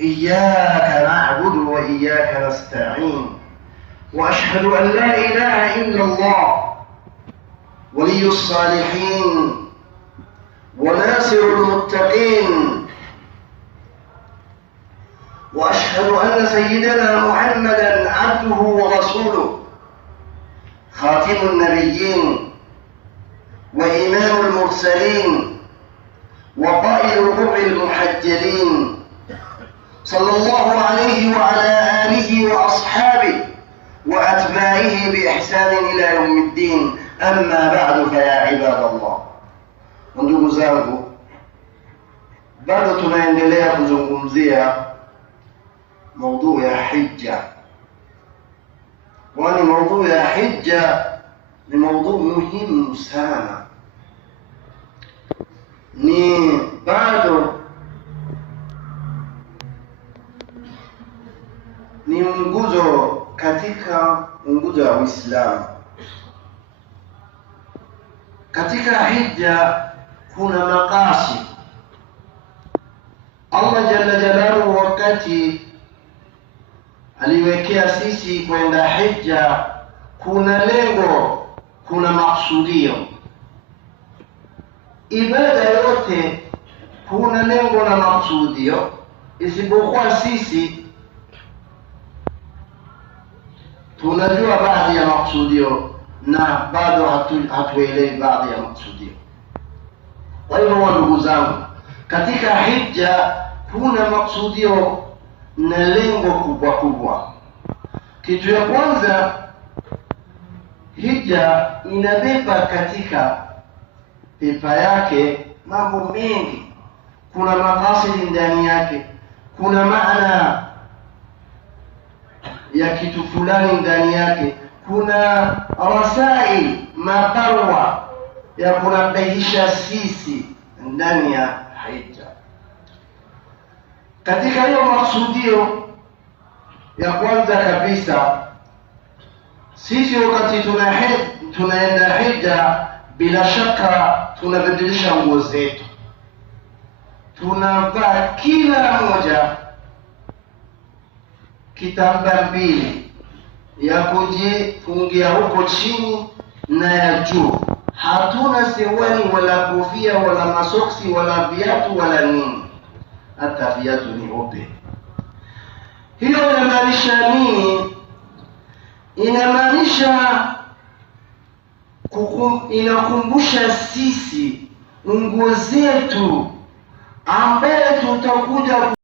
إياك نعبد وإياك نستعين، وأشهد أن لا إله إلا الله ولي الصالحين وناصر المتقين، وأشهد أن سيدنا محمدا عبده ورسوله خاتم النبيين وإمام المرسلين وقائد الغر المحجلين، صلى الله عليه وعلى آله وأصحابه وأتباعه بإحسان إلى يوم الدين. أما بعد، فيا عباد الله. Ndugu zangu, bado tunaendelea kuzungumzia maudhui ya hija, kwani maudhui ya hija ni maudhui muhimu sana, ni bado ni nguzo katika nguzo ya Uislamu. Katika hija kuna maqasid. Allah jalla jalaluhu wakati aliwekea sisi kwenda hija, kuna lengo, kuna maksudio. Ibada yote kuna lengo na maksudio, isipokuwa sisi tunajua baadhi ya maksudio na bado hatuelewi baadhi ya maksudio. Kwa hivyo ndugu zangu, katika hija kuna maksudio na lengo kubwa kubwa. Kitu ya kwanza, hija inabeba katika pepa yake mambo mengi. Kuna makasidi ndani yake, kuna maana ya kitu fulani ndani yake, kuna rasail, mabarwa ya kunabihisha sisi ndani ya hija. Katika hiyo maksudio ya kwanza kabisa, sisi wakati tunaenda hija, bila shaka tunabadilisha nguo zetu, tunavaa kila moja kitambaa mbili ya kujifungia huko chini na ya juu. Hatuna sewani wala kofia wala masoksi wala viatu wala nini, hata viatu ni ope. Hiyo inamaanisha nini? Inamaanisha inakumbusha sisi nguo zetu ambaye tutakuja